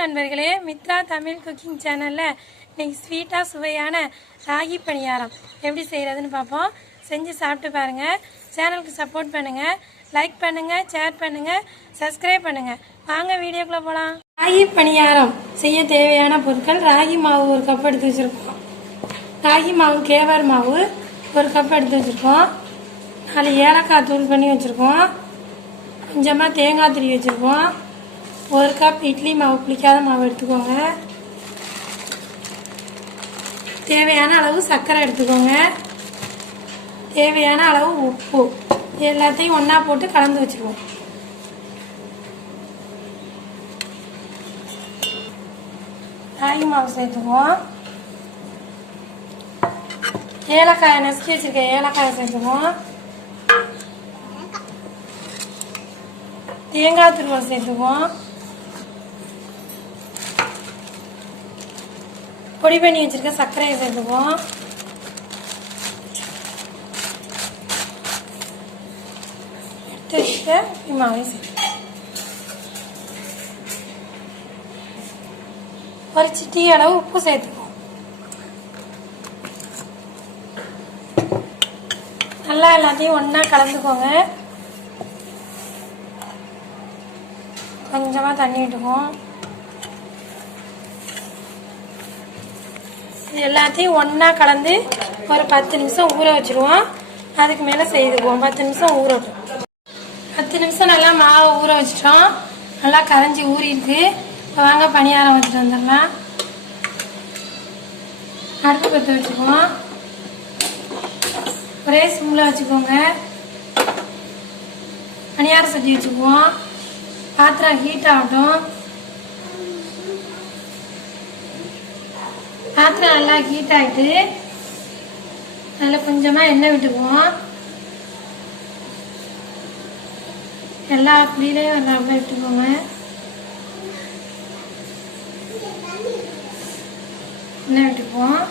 நண்பர்களே. மித்ரா தமிழ் குக்கிங் சேனலில் இன்றைக்கி ஸ்வீட்டாக சுவையான ராகி பணியாரம் எப்படி செய்கிறதுன்னு பார்ப்போம். செஞ்சு சாப்பிட்டு பாருங்கள் சேனலுக்கு சப்போர்ட் பண்ணுங்கள் லைக் பண்ணுங்கள் ஷேர் பண்ணுங்கள் சப்ஸ்கிரைப் பண்ணுங்கள் வாங்க வீடியோக்குள்ளே போகலாம் ராகி பணியாரம் செய்ய தேவையான பொருட்கள் ராகி மாவு ஒரு கப் எடுத்து வச்சுருக்கோம். ராகி மாவு கேவர் மாவு ஒரு கப் எடுத்து வச்சுருக்கோம். நாலு ஏலக்காய் தூள் பண்ணி வச்சுருக்கோம். கொஞ்சமாக தேங்காய் துருவி வச்சுருக்கோம். ஒரு கப் இட்லி மாவு புளிக்காத மாவு எடுத்துக்கோங்க. தேவையான அளவு சர்க்கரை எடுத்துக்கோங்க. தேவையான அளவு உப்பு. எல்லாத்தையும் ஒன்றா போட்டு கலந்து வச்சுருவோம். ராகி மாவு சேர்த்துக்குவோம். ஏலக்காயை நசுக்கி வச்சுருக்கேன் ஏலக்காயை சேர்த்துக்குவோம். தேங்காய் துருவம் சேர்த்துக்குவோம். பொடி பண்ணி வச்சுருக்க சர்க்கரையை சேர்த்துக்குவோம் எடுத்து வச்சுட்டு மாவையும் சேர்த்து. ஒரு சிட்டி அளவு உப்பு சேர்த்துக்குவோம். நல்லா எல்லாத்தையும் ஒன்றா கலந்துக்கோங்க. கொஞ்சமாக தண்ணி விட்டுக்குவோம். இது எல்லாத்தையும் ஒன்றா கலந்து ஒரு பத்து நிமிஷம் ஊற வச்சுருவோம். அதுக்கு மேலே செய்துக்குவோம். பத்து நிமிஷம் ஊறட்டும் பத்து நிமிஷம் நல்லா மாவை ஊற வச்சிட்டோம். நல்லா கரைஞ்சி ஊறிட்டு இப்போ வாங்க பணியாரம் வச்சுட்டு வந்துடலாம். அடுப்பு பற்ற வச்சுக்குவோம். ஒரே சிம்மில் வச்சுக்கோங்க. பணியாரம் செஞ்சு வச்சுக்குவோம். பாத்திரம் ஹீட் ஆகட்டும். பாத்திரம் நல்லா ஹீட் ஆகிட்டு அதில் கொஞ்சமாக எண்ணெய் விட்டுக்குவோம். எல்லா புளியிலையும் நல்லா விட்டுக்கோங்க. எண்ணெய் விட்டுக்குவோம்.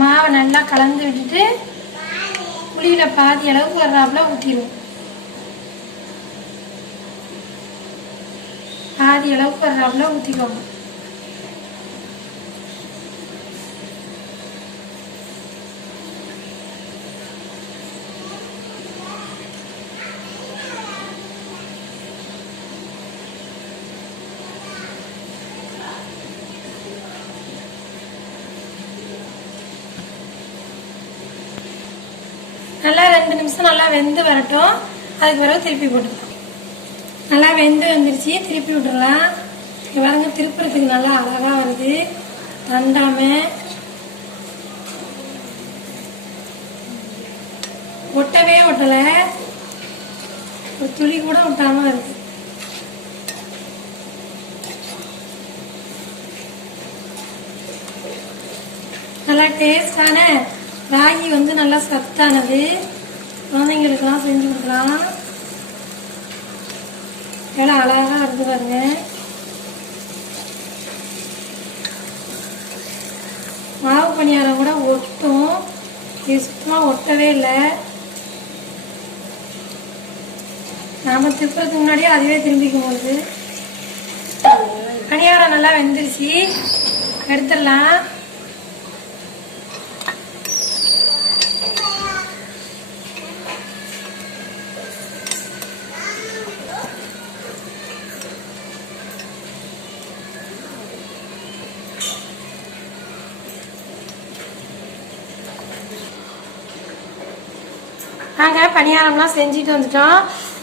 மாவை நல்லா கலந்து விட்டுட்டு புளியில பாதி அளவுக்கு வர்றாப்புல ஊற்றிடுவோம் பாதி அளவுக்கு வர்றாப்புல ஊற்றிக்கோங்க நல்லா ரெண்டு நிமிஷம் நல்லா வெந்து வரட்டும். அதுக்கு பிறகு திருப்பி போட்டுக்கலாம். நல்லா வெந்து வந்துருச்சு. திருப்பி விட்டுறலாம். பாருங்க திருப்புறதுக்கு நல்லா அழகா வருது. தண்டாம ஒட்டவே ஒட்டல. ஒரு துளி கூட ஒட்டாம இருக்கு நல்லா டேஸ்டான ராகி வந்து நல்லா சத்தானது. குழந்தைங்களுக்கெல்லாம் செஞ்சு கொடுக்கலாம். ஏன்னா அழகா இருந்து பாருங்க. மாவு பணியாரம் கூட ஒட்டும். இது சுத்தமாக ஒட்டவே இல்லை. நாம திருப்பதுக்கு முன்னாடியே அதுவே திரும்பிக்கும் போது பணியாரம் நல்லா வெந்துருச்சு. எடுத்துடலாம். நாங்கள் பணியாரம்லாம் செஞ்சுட்டு வந்துட்டோம்.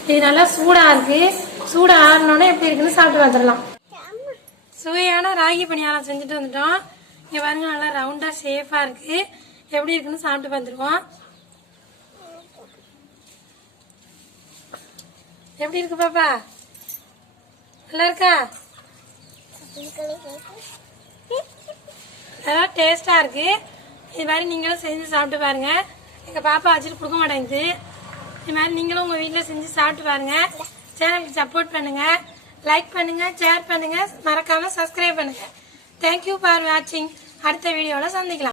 இது நல்லா சூடாக இருக்கு. சூடாக ஆறினோடனே எப்படி இருக்குன்னு சாப்பிட்டு வந்துடலாம். சுவையான ராகி பணியாரம் செஞ்சுட்டு வந்துட்டோம். இங்கே பாருங்க நல்லா ரவுண்டாக ஷேஃபாக இருக்கு. எப்படி இருக்குன்னு சாப்பிட்டு வந்துடுவோம். எப்படி இருக்கு பாப்பா? நல்லா இருக்கா? நல்லா டேஸ்டாக இருக்கு. இது மாதிரி நீங்களும் செஞ்சு சாப்பிட்டு பாருங்க. எங்கள் பாப்பா வச்சுட்டு கொடுக்க மாட்டேங்குது. இது மாதிரி நீங்களும் உங்கள் வீட்டில் செஞ்சு சாப்பிட்டு பாருங்கள் சேனலுக்கு சப்போர்ட் பண்ணுங்கள் லைக் பண்ணுங்கள் ஷேர் பண்ணுங்கள் மறக்காமல் சப்ஸ்கிரைப் பண்ணுங்கள் தேங்க்யூ ஃபார் வாட்சிங் அடுத்த வீடியோவில் சந்திக்கலாம்.